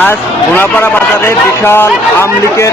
আজ ঘোড়াপাড়া বাজারে বিশাল আমলিকের